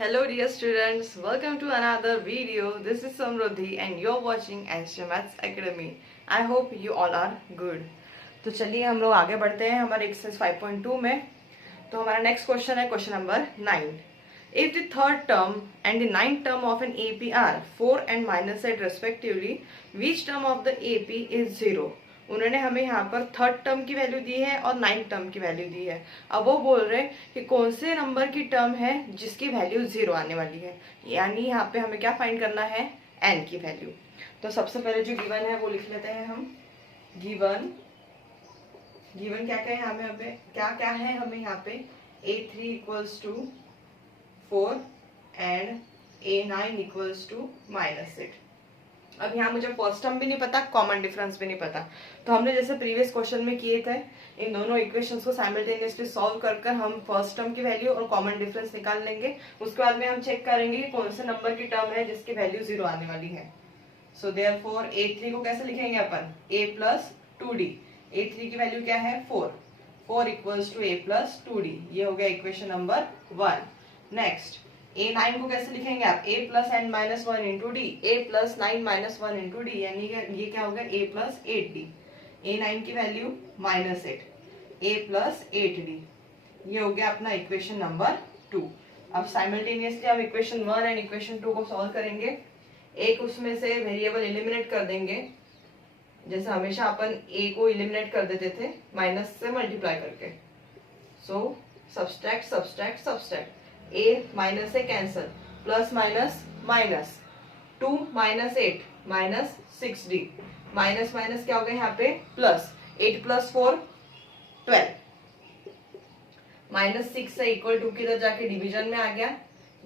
Hello dear students, welcome to another video. This is Samruddhi and you're watching Ancient Maths Academy. I hope you all are good. तो चलिए हम लोग आगे बढ़ते हैं हमारे एक्सरसाइज 5.2 में. तो हमारा नेक्स्ट क्वेश्चन है question number 9. If the third term and the ninth term of an AP are 4 and -8 respectively, which term of the AP is 0? उन्होंने हमें यहाँ पर थर्ड टर्म की वैल्यू दी है और नाइन्थ टर्म की वैल्यू दी है. अब वो बोल रहे हैं कि कौन से नंबर की टर्म है जिसकी वैल्यू 0 आने वाली है, यानी यहाँ पे हमें क्या फाइंड करना है, n की वैल्यू. तो सबसे पहले जो गिवन है वो लिख लेते हैं हम. गिवन क्या क्या है हमें, क्या है हमें यहाँ पे A3 equals to 4 and A9 equals to -8. अब यहाँ मुझे फर्स्ट टर्म भी नहीं पता, कॉमन डिफरेंस भी नहीं पता. तो हमने जैसे प्रीवियस क्वेश्चन में किए थे, इन दोनों इक्वेशंस को साइमल्टेनियसली सॉल्व कर हम फर्स्ट टर्म की वैल्यू और कॉमन डिफरेंस निकाल लेंगे. उसके बाद में हम चेक करेंगे कि कौन से नंबर की टर्म है जिसकी वैल्यू 0 आने वाली है. सो देयरफॉर A3 को कैसे लिखेंगे अपन, A प्लस 2D. A3 की वैल्यू क्या है 4 equals to A plus 2D. ये हो गया इक्वेशन नंबर 1. नेक्स्ट A9 को कैसे लिखेंगे आप, A plus n minus 1 into D. A plus 9 minus 1 into D, यानी ये क्या हो गया A प्लस 8D. A9 की वैल्यू -8, A प्लस 8D. ये हो गया अपना इक्वेशन नंबर 2. अब साइमल्टेनियसली हम इक्वेशन 1 एंड इक्वेशन 2 को सॉल्व करेंगे. एक उसमें से वेरिएबल एलिमिनेट कर देंगे, जैसे हमेशा अपन A को एलिमिनेट कर देते थे माइनस से मल्टीप्लाई करके. सो सब्सट्रैक्ट A माइनस से cancel, plus minus minus 2 minus 8 minus 6D. Minus minus क्या हो गया यहाँ पे प्लस, 8 प्लस 4 12. माइनस 6 से इक्वल टू किधर जाके डिवीजन में आ गया,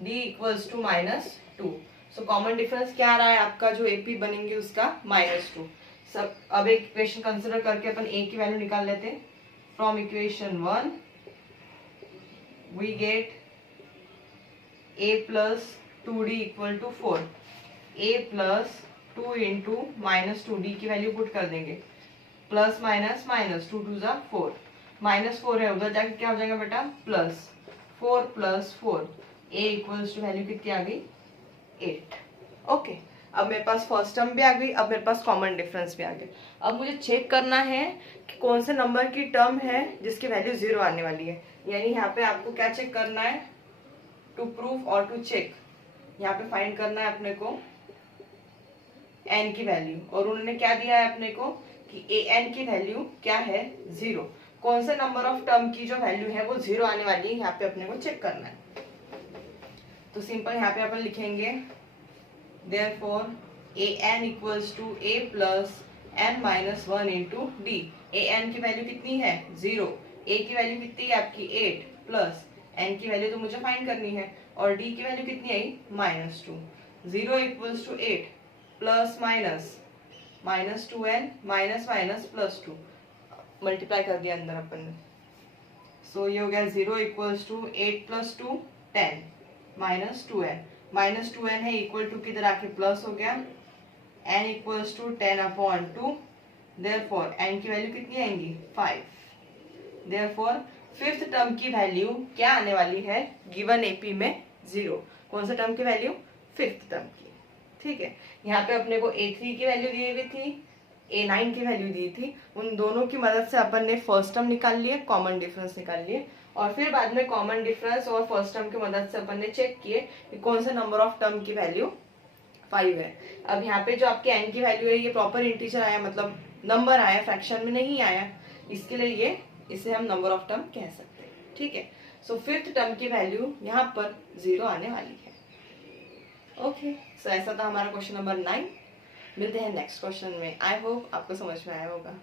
D equals to -2. So common difference क्या आ रहा है आपका, जो AP बनेंगे उसका -2. सब अब एक इक्वेशन कंसिडर करके अपन A की वैल्यू निकाल लेते हैं. From equation 1 we get A plus 2D equal to 4. A plus 2 into -2D की वैल्यू पुट कर देंगे. प्लस माइनस माइनस 2 2 जा 4, -4 है उधर जाके क्या हो जाएगा बेटा plus 4 plus 4. A equals to value कितनी आ गई 8. ओके, अब मेरे पास फर्स्ट टर्म भी आ गई, अब मेरे पास कॉमन डिफरेंस भी आ गया. अब मुझे चेक करना है कि कौन से नंबर की टर्म है जिसकी वैल्यू 0 आने वाली है. यानी यहाँ पे आपको क्या चेक करना है, टू प्रूफ और टू चेक. यहाँ पे फाइंड करना है अपने को n की वैल्यू, और उन्होंने क्या दिया है अपने को कि an की वैल्यू क्या है 0. कौन से नंबर ऑफ टर्म की जो वैल्यू है वो 0 आने वाली है, यहाँ पे अपने को चेक करना है. तो सिंपल यहाँ पे अपन लिखेंगे therefore an equals to A plus n minus 1 into D. an की वैल्यू कितनी है 0, A की वैल्यू कितनी है आपकी 8, प्लस n की वैल्यू तो मुझे फाइंड करनी है, और D की वैल्यू कितनी आई -2. 0 equals to 8 plus minus 2n minus minus plus 2. Multiply कर दिया अंदर अपन ने. सो ये हो गया 0 equals to 8 plus 2 10 minus 2n. Minus 2n है इक्वल टू किधर आके प्लस हो गया, n equals to 10/2. Therefore n की वैल्यू कितनी आएंगी 5. देयरफॉर फिफ्थ टर्म की वैल्यू क्या आने वाली है गिवन AP में 0. कौन सा टर्म की वैल्यू, फिफ्थ टर्म की. ठीक है, यहाँ पे अपने को A3 की वैल्यू दी हुई थी, A9 की वैल्यू दी थी. उन दोनों की मदद से अपन ने फर्स्ट टर्म निकाल लिए, कॉमन डिफरेंस निकाल लिए, और फिर बाद में कॉमन डिफरेंस और फर्स्ट टर्म की मदद से अपन ने चेक किए कि कौन सा नंबर ऑफ टर्म की वैल्यू 5 है. अब यहाँ पे जो आपके n की वैल्यू है ये प्रॉपर इंटीजर आया, मतलब नंबर आया, फ्रैक्शन में नहीं आया, इसके लिए इसे हम नंबर ऑफ टर्म कह सकते हैं. ठीक है, सो फिफ्थ टर्म की वैल्यू यहाँ पर 0 आने वाली है. ओके, सो ऐसा था हमारा क्वेश्चन नंबर 9. मिलते हैं नेक्स्ट क्वेश्चन में. आई होप आपको समझ में आया होगा.